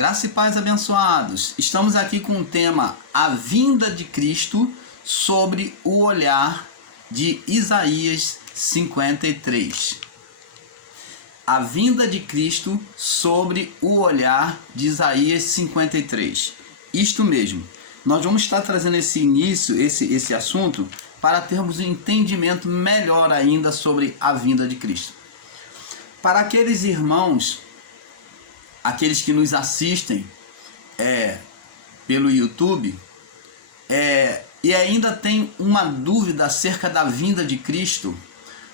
Graça e paz, abençoados. Estamos aqui com o tema A Vinda de Cristo sobre o olhar de Isaías 53. A vinda de Cristo sobre o olhar de Isaías 53. Isto mesmo. Nós vamos estar trazendo esse assunto para termos um entendimento melhor ainda sobre a vinda de Cristo. Para aqueles irmãos, aqueles que nos assistem pelo YouTube e ainda tem uma dúvida acerca da vinda de Cristo,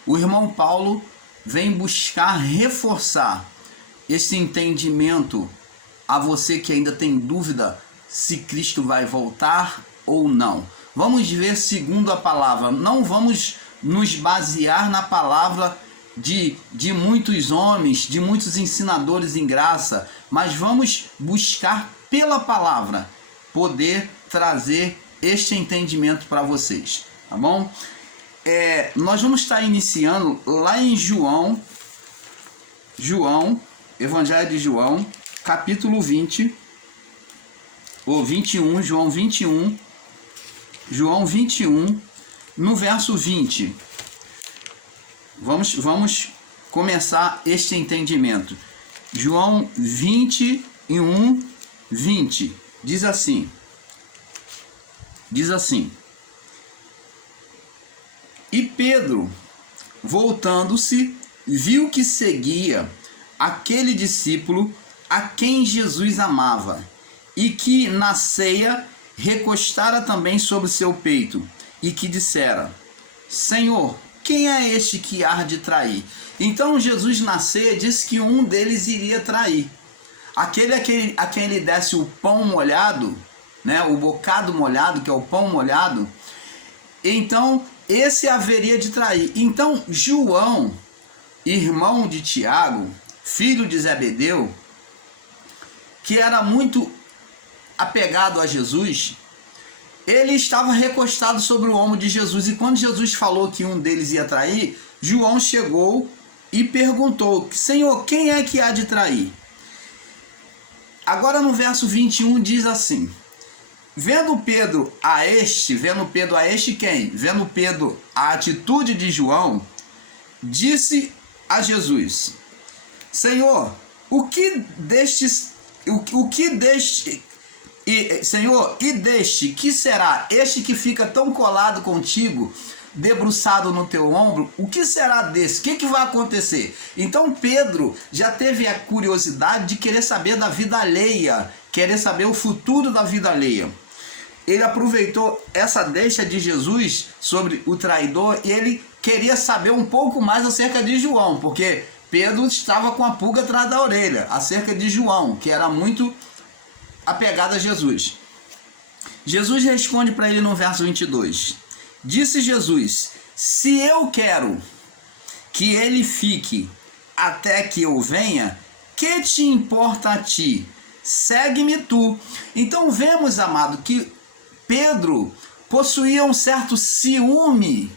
o irmão Paulo vem buscar reforçar esse entendimento a você que ainda tem dúvida se Cristo vai voltar ou não. Vamos ver segundo a palavra, não vamos nos basear na palavra de muitos homens, de muitos ensinadores em graça, mas vamos buscar pela palavra poder trazer este entendimento para vocês, tá bom? Nós vamos estar iniciando lá em João, Evangelho de João, capítulo 20, ou 21, João 21, no verso 20. Vamos começar este entendimento. João 21, 20. Diz assim. E Pedro, voltando-se, viu que seguia aquele discípulo a quem Jesus amava, e que na ceia recostara também sobre seu peito, e que dissera: Senhor, quem é este que há de trair? Então Jesus na ceia disse que um deles iria trair. Aquele a quem ele desse o pão molhado, né, o bocado molhado, que é o pão molhado, então esse haveria de trair. Então João, irmão de Tiago, filho de Zebedeu, que era muito apegado a Jesus, ele estava recostado sobre o ombro de Jesus, e quando Jesus falou que um deles ia trair, João chegou e perguntou: Senhor, quem é que há de trair? Agora no verso 21 diz assim: Vendo Pedro a este quem? Vendo Pedro a atitude de João, disse a Jesus: Senhor, Senhor, e deste, que será? Este que fica tão colado contigo, debruçado no teu ombro, o que será desse? O que vai acontecer? Então Pedro já teve a curiosidade de querer saber da vida alheia, querer saber o futuro da vida alheia. Ele aproveitou essa deixa de Jesus sobre o traidor e ele queria saber um pouco mais acerca de João, porque Pedro estava com a pulga atrás da orelha, acerca de João, que era muito apegado a Jesus. Jesus responde para ele no verso 22. Disse Jesus: se eu quero que ele fique até que eu venha, que te importa a ti? Segue-me tu. Então vemos, amado, que Pedro possuía um certo ciúme.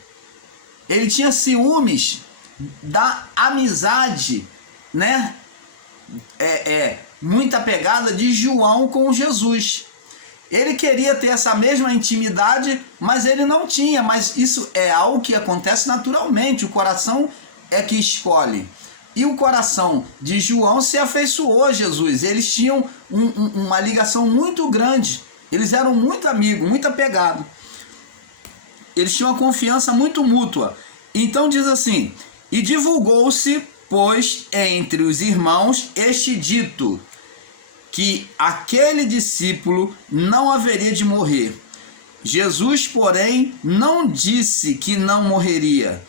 Ele tinha ciúmes da amizade, né? Muita pegada de João com Jesus. Ele queria ter essa mesma intimidade, mas ele não tinha. Mas isso é algo que acontece naturalmente. O coração é que escolhe. E o coração de João se afeiçoou a Jesus. Eles tinham uma ligação muito grande. Eles eram muito amigos, muito apegados. Eles tinham uma confiança muito mútua. Então diz assim: e divulgou-se, pois, entre os irmãos este dito, que aquele discípulo não haveria de morrer. Jesus, porém, não disse que não morreria.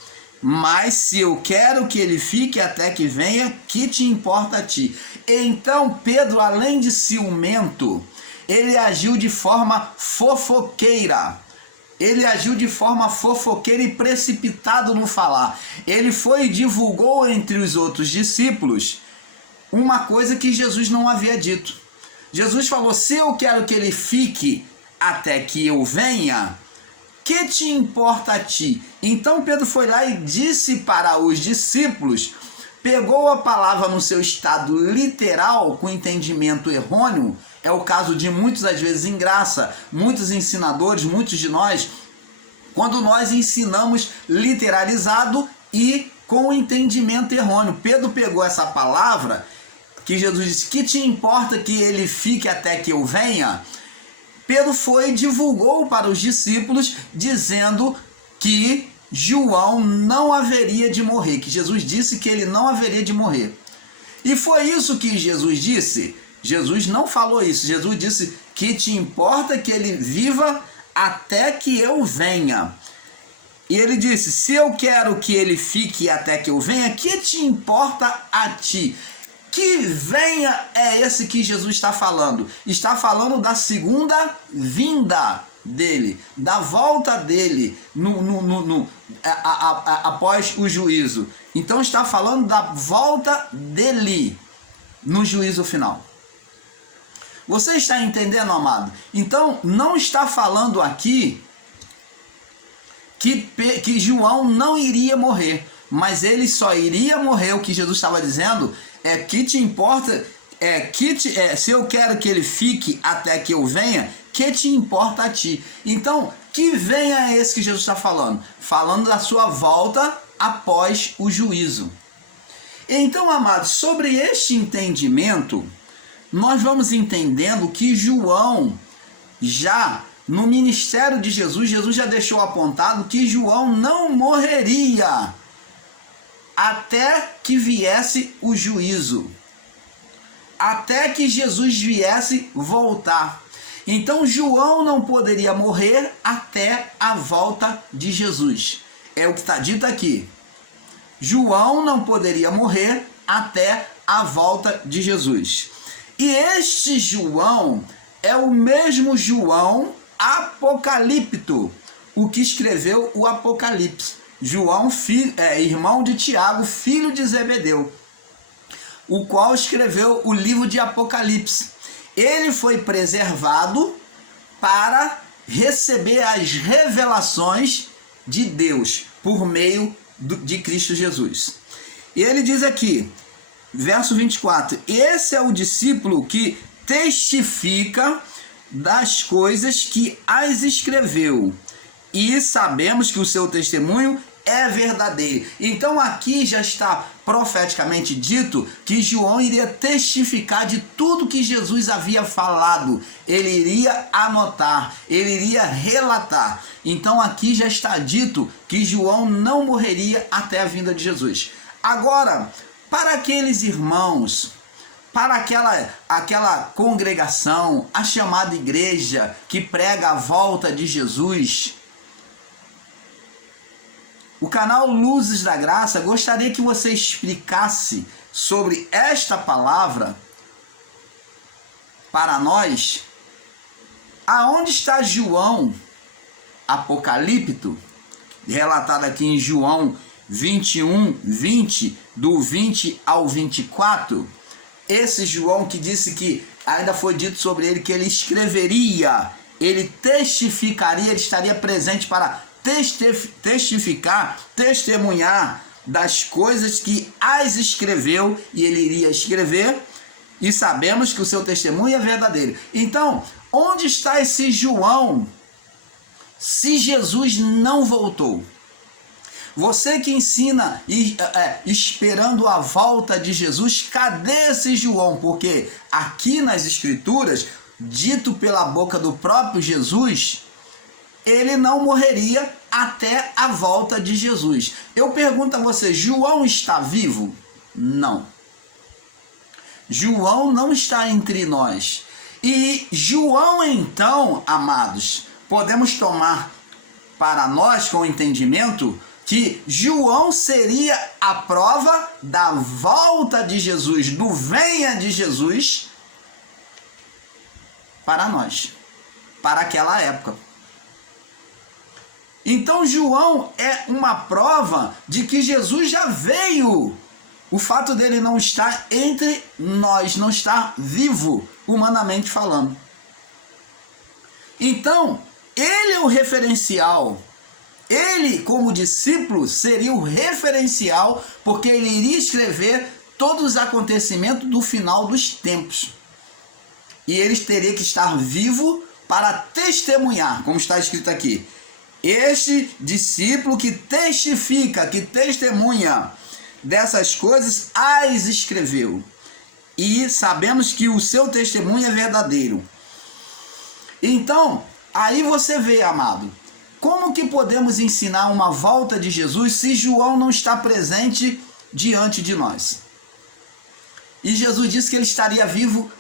Mas se eu quero que ele fique até que venha, que te importa a ti? Então Pedro, além de ciumento, ele agiu de forma fofoqueira. Ele agiu de forma fofoqueira e precipitado no falar. Ele foi e divulgou entre os outros discípulos uma coisa que Jesus não havia dito. Jesus falou: se eu quero que ele fique até que eu venha, que te importa a ti? Então Pedro foi lá e disse para os discípulos pegou a palavra no seu estado literal, com entendimento errôneo. É o caso de muitos, às vezes, em graça, muitos ensinadores, muitos de nós, quando nós ensinamos literalizado e com entendimento errôneo. Pedro pegou essa palavra, que Jesus disse, que te importa que ele fique até que eu venha? Pedro foi e divulgou para os discípulos, dizendo que João não haveria de morrer, que Jesus disse que ele não haveria de morrer. E foi isso que Jesus disse? Jesus não falou isso. Jesus disse que te importa que ele viva até que eu venha. E ele disse, se eu quero que ele fique até que eu venha, que te importa a ti? Que venha é esse que Jesus está falando? Está falando da segunda vinda dele, da volta dele após o juízo. Então está falando da volta dele no juízo final. Você está entendendo, amado? Então não está falando aqui que João não iria morrer, mas ele só iria morrer. O que Jesus estava dizendo é que te importa, se eu quero que ele fique até que eu venha, que te importa a ti? Então, que venha é esse que Jesus está falando? Falando da sua volta após o juízo. Então, amados, sobre este entendimento, nós vamos entendendo que João, já no ministério de Jesus, Jesus já deixou apontado que João não morreria até que viesse o juízo, até que Jesus viesse voltar. Então João não poderia morrer até a volta de Jesus. É o que está dito aqui. João não poderia morrer até a volta de Jesus. E este João é o mesmo João apocalíptico, o que escreveu o Apocalipse. João, irmão de Tiago, filho de Zebedeu, o qual escreveu o livro de Apocalipse. Ele foi preservado para receber as revelações de Deus por meio de Cristo Jesus. E ele diz aqui, verso 24, esse é o discípulo que testifica das coisas que as escreveu, e sabemos que o seu testemunho é verdadeiro. Então aqui já está profeticamente dito que João iria testificar de tudo que Jesus havia falado. Ele iria anotar, ele iria relatar. Então aqui já está dito que João não morreria até a vinda de Jesus. Agora, para aqueles irmãos, para aquela congregação, a chamada igreja que prega a volta de Jesus, o canal Luzes da Graça gostaria que você explicasse sobre esta palavra para nós. Aonde está João apocalíptico, relatado aqui em João 21, 20, do 20 ao 24? Esse João que disse que ainda foi dito sobre ele que ele escreveria, ele testificaria, ele estaria presente para testificar, testemunhar das coisas que as escreveu, e ele iria escrever, e sabemos que o seu testemunho é verdadeiro. Então, onde está esse João se Jesus não voltou? Você que ensina esperando a volta de Jesus, cadê esse João? Porque aqui nas Escrituras, dito pela boca do próprio Jesus, ele não morreria até a volta de Jesus. Eu pergunto a você, João está vivo? Não. João não está entre nós. E João, então, amados, podemos tomar para nós com entendimento que João seria a prova da volta de Jesus, do venha de Jesus para nós, para aquela época. Então João é uma prova de que Jesus já veio. O fato dele não estar entre nós, não estar vivo, humanamente falando. Então, ele é o referencial Ele, como discípulo, seria o referencial, porque ele iria escrever todos os acontecimentos do final dos tempos. E ele teria que estar vivo para testemunhar, como está escrito aqui. Este discípulo que testifica, que testemunha dessas coisas, as escreveu. E sabemos que o seu testemunho é verdadeiro. Então, aí você vê, amado, como que podemos ensinar uma volta de Jesus se João não está presente diante de nós? E Jesus disse que ele estaria vivo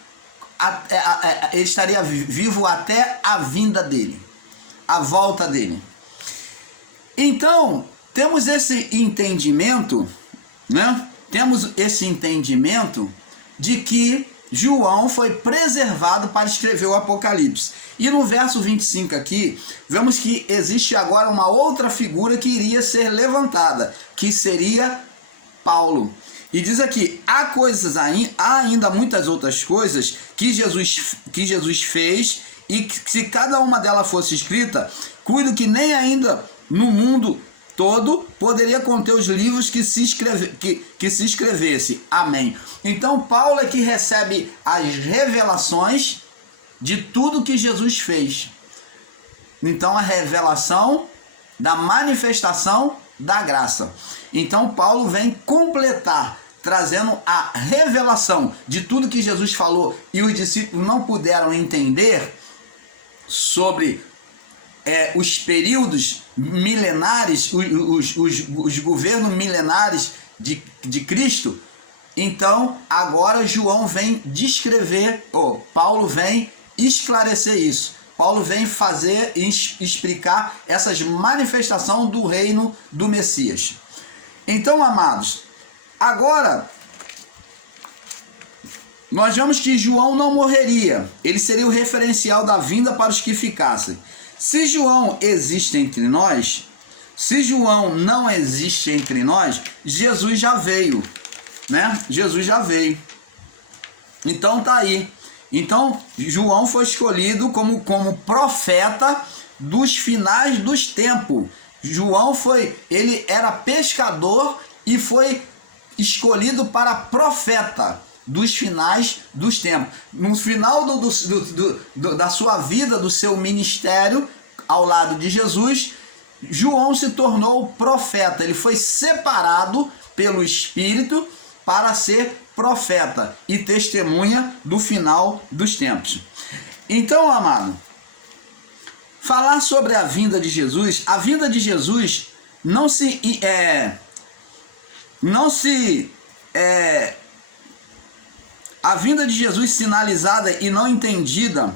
até a vinda dele, a volta dele. Então, temos esse entendimento, né? Temos esse entendimento de que João foi preservado para escrever o Apocalipse. E no verso 25 aqui, vemos que existe agora uma outra figura que iria ser levantada, que seria Paulo. E diz aqui, há ainda muitas outras coisas que Jesus fez, e que se cada uma delas fosse escrita, cuido que nem ainda no mundo todo poderia conter os livros que se escrevesse. Amém. Então Paulo é que recebe as revelações de tudo que Jesus fez. Então a revelação da manifestação da graça. Então Paulo vem completar, trazendo a revelação de tudo que Jesus falou e os discípulos não puderam entender sobre os períodos milenares, os governos milenares de Cristo. Então agora João vem descrever, Paulo vem esclarecer isso. Paulo vem fazer e explicar essas manifestações do reino do Messias. Então, amados, agora nós vemos que João não morreria. Ele seria o referencial da vinda para os que ficassem. Se João existe entre nós, se João não existe entre nós, Jesus já veio, né? Jesus já veio. Então tá aí. Então João foi escolhido como profeta dos finais dos tempos. João ele era pescador e foi escolhido para profeta dos finais dos tempos. No final da sua vida, do seu ministério, ao lado de Jesus, João se tornou profeta. Ele foi separado pelo Espírito para ser profeta e testemunha do final dos tempos. Então, amado, falar sobre a vinda de Jesus a vinda de Jesus sinalizada e não entendida.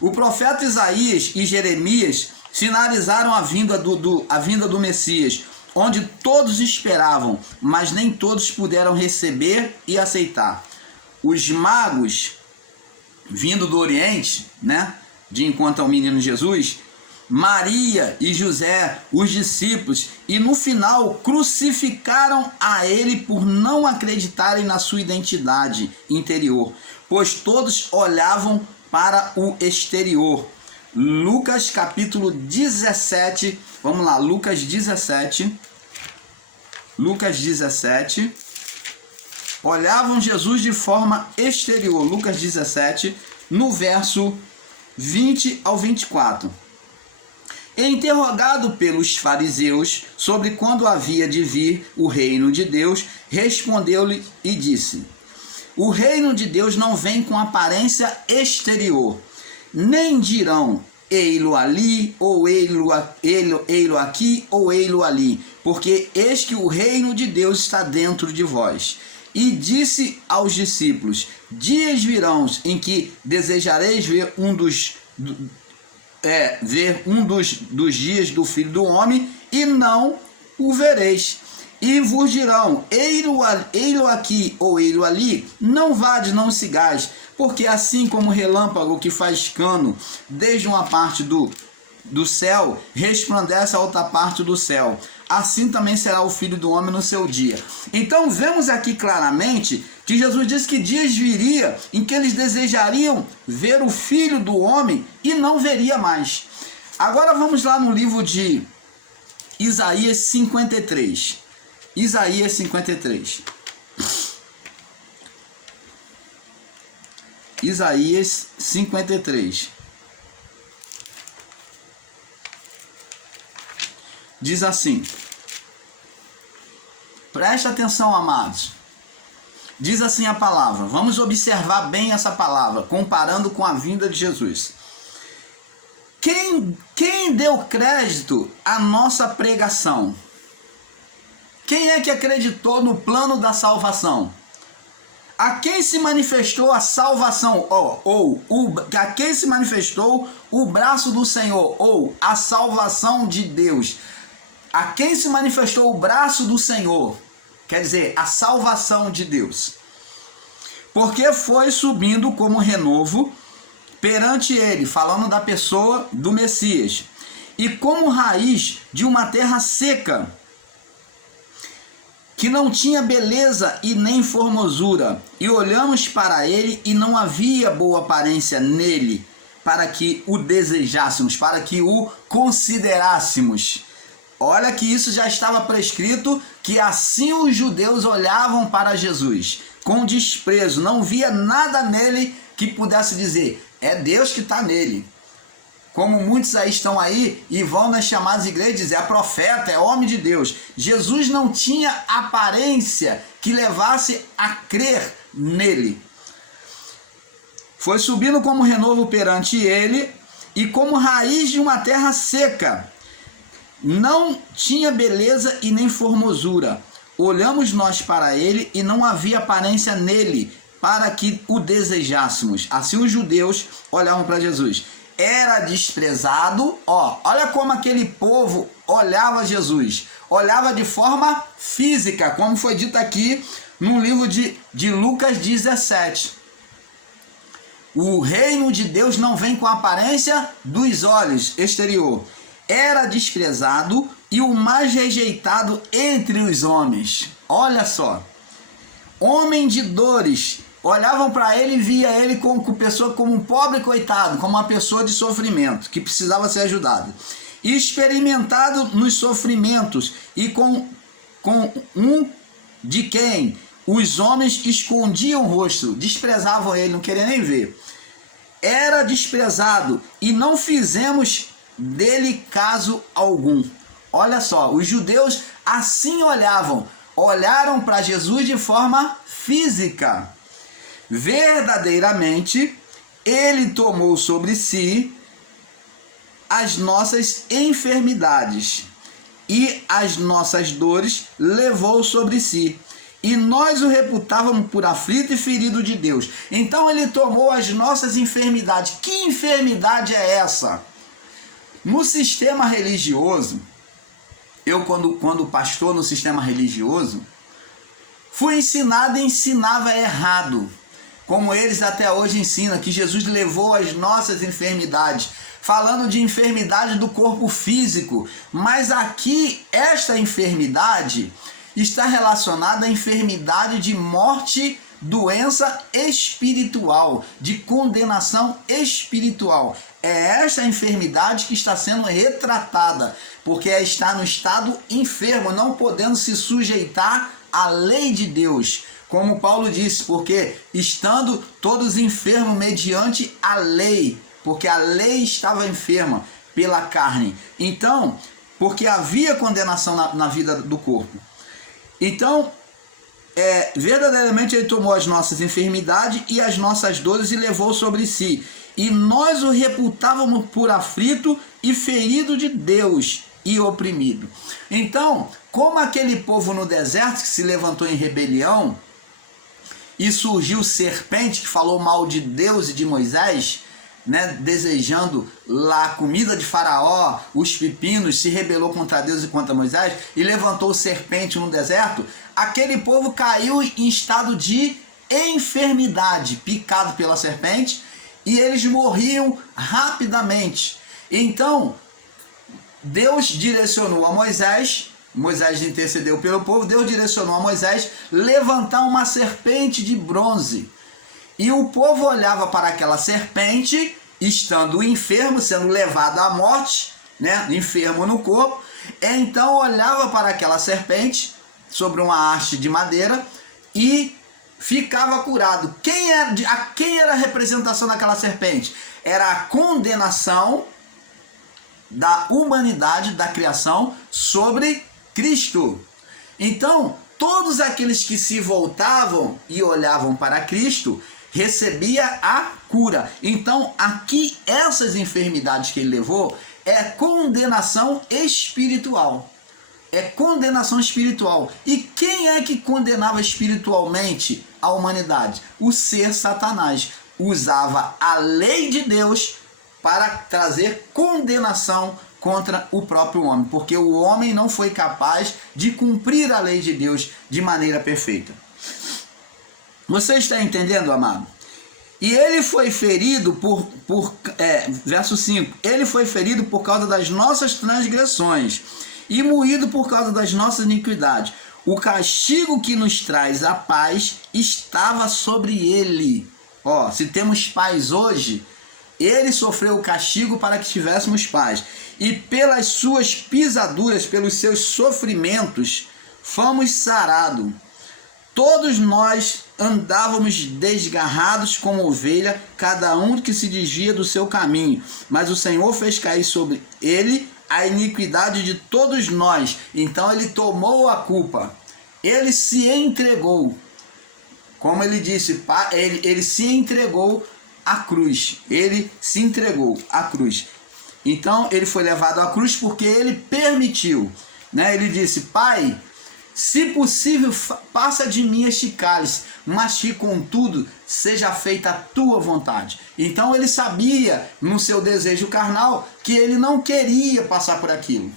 O profeta Isaías e Jeremias sinalizaram a vinda do Messias, onde todos esperavam, mas nem todos puderam receber e aceitar. Os magos, vindo do Oriente, né, de encontro ao menino Jesus, Maria e José, os discípulos, e no final crucificaram a ele por não acreditarem na sua identidade interior, pois todos olhavam para o exterior. Lucas capítulo 17, vamos lá, Lucas 17, olhavam Jesus de forma exterior. Lucas 17, no verso 20 ao 24. Interrogado pelos fariseus sobre quando havia de vir o reino de Deus, respondeu-lhe e disse: o reino de Deus não vem com aparência exterior, nem dirão ei-lo ali, ou ei-lo aqui, ou ei-lo ali, porque eis que o reino de Deus está dentro de vós. E disse aos discípulos: dias virão em que desejareis ver um dos dias do Filho do Homem, e não o vereis. E vos dirão: ei-lo aqui ou ei-lo ali, não vades, não sigais, porque assim como o relâmpago que faz cano desde uma parte do céu, resplandece a outra parte do céu, assim também será o Filho do Homem no seu dia. Então vemos aqui claramente que Jesus disse que dias viria em que eles desejariam ver o Filho do Homem e não veria mais. Agora vamos lá no livro de Isaías 53. Isaías 53. Isaías 53. Diz assim. Preste atenção, amados. Diz assim a palavra. Vamos observar bem essa palavra, comparando com a vinda de Jesus. Quem deu crédito à nossa pregação? Quem é que acreditou no plano da salvação? A quem se manifestou a salvação, a quem se manifestou o braço do Senhor, ou a salvação de Deus? A quem se manifestou o braço do Senhor? Quer dizer, a salvação de Deus. Porque foi subindo como renovo perante ele, falando da pessoa do Messias, e como raiz de uma terra seca, que não tinha beleza e nem formosura, e olhamos para ele e não havia boa aparência nele, para que o desejássemos, para que o considerássemos. Olha que isso já estava prescrito, que assim os judeus olhavam para Jesus, com desprezo, não via nada nele que pudesse dizer, é Deus que está nele. Como muitos aí estão aí e vão nas chamadas igrejas dizer, é profeta, é homem de Deus. Jesus não tinha aparência que levasse a crer nele. Foi subindo como renovo perante ele e como raiz de uma terra seca. Não tinha beleza e nem formosura. Olhamos nós para ele e não havia aparência nele, para que o desejássemos. Assim os judeus olhavam para Jesus. Era desprezado, olha como aquele povo olhava Jesus. Olhava de forma física, como foi dito aqui no livro de Lucas 17. O reino de Deus não vem com a aparência dos olhos exterior. Era desprezado e o mais rejeitado entre os homens. Olha só. Homem de dores. Olhavam para ele e via ele como pessoa, como um pobre coitado, como uma pessoa de sofrimento, que precisava ser ajudado. E experimentado nos sofrimentos e com um de quem os homens escondiam o rosto, desprezavam ele, não queriam nem ver. Era desprezado e não fizemos dele caso algum. Olha só, os judeus assim olharam para Jesus de forma física. Verdadeiramente, ele tomou sobre si as nossas enfermidades e as nossas dores levou sobre si. E nós o reputávamos por aflito e ferido de Deus. Então ele tomou as nossas enfermidades. Que enfermidade é essa? No sistema religioso, eu quando pastor no sistema religioso, fui ensinado e ensinava errado. Como eles até hoje ensinam, que Jesus levou as nossas enfermidades, falando de enfermidade do corpo físico. Mas aqui, esta enfermidade está relacionada à enfermidade de morte, doença espiritual, de condenação espiritual. É esta enfermidade que está sendo retratada, porque está no estado enfermo, não podendo se sujeitar à lei de Deus. Como Paulo disse, porque estando todos enfermos mediante a lei, porque a lei estava enferma pela carne. Então, porque havia condenação na vida do corpo. Então, verdadeiramente ele tomou as nossas enfermidades e as nossas dores e levou sobre si. E nós o reputávamos por aflito e ferido de Deus e oprimido. Então, como aquele povo no deserto que se levantou em rebelião, e surgiu serpente que falou mal de Deus e de Moisés, desejando lá a comida de Faraó, os pepinos, se rebelou contra Deus e contra Moisés, e levantou serpente no deserto, aquele povo caiu em estado de enfermidade, picado pela serpente, e eles morriam rapidamente. Então, Deus direcionou a Moisés intercedeu pelo povo, Deus direcionou a Moisés levantar uma serpente de bronze. E o povo olhava para aquela serpente, estando enfermo, sendo levado à morte, né, enfermo no corpo, então olhava para aquela serpente sobre uma haste de madeira e ficava curado. Quem era a representação daquela serpente? Era a condenação da humanidade, da criação, sobre Cristo. Então, todos aqueles que se voltavam e olhavam para Cristo, recebia a cura. Então, aqui, essas enfermidades que ele levou, é condenação espiritual. É condenação espiritual. E quem é que condenava espiritualmente a humanidade? O ser Satanás. Usava a lei de Deus para trazer condenação contra o próprio homem, porque o homem não foi capaz de cumprir a lei de Deus de maneira perfeita. Você está entendendo, amado? E ele foi ferido verso 5, ele foi ferido por causa das nossas transgressões e moído por causa das nossas iniquidades. O castigo que nos traz a paz estava sobre ele. Ó, se temos paz hoje, ele sofreu o castigo para que tivéssemos paz. E pelas suas pisaduras, pelos seus sofrimentos, fomos sarados. Todos nós andávamos desgarrados como ovelha, cada um que se desvia do seu caminho. Mas o Senhor fez cair sobre ele a iniquidade de todos nós. Então ele tomou a culpa. Ele se entregou. Como ele disse, ele se entregou à cruz. Ele se entregou à cruz. Então ele foi levado à cruz porque ele permitiu, né? Ele disse: Pai, se possível, passa de mim este cálice, mas que contudo seja feita a tua vontade. Então ele sabia no seu desejo carnal que ele não queria passar por aquilo.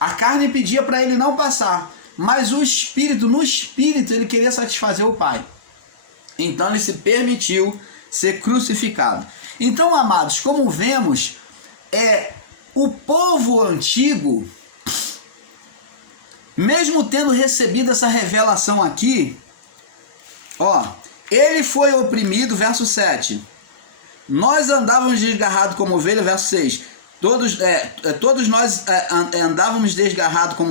A carne pedia para ele não passar, mas o espírito, no espírito, ele queria satisfazer o Pai. Então ele se permitiu ser crucificado. Então, amados, como vemos, o povo antigo, mesmo tendo recebido essa revelação aqui, ó, ele foi oprimido, verso 7. Nós andávamos desgarrados como ovelha, verso 6. Todos nós andávamos desgarrados como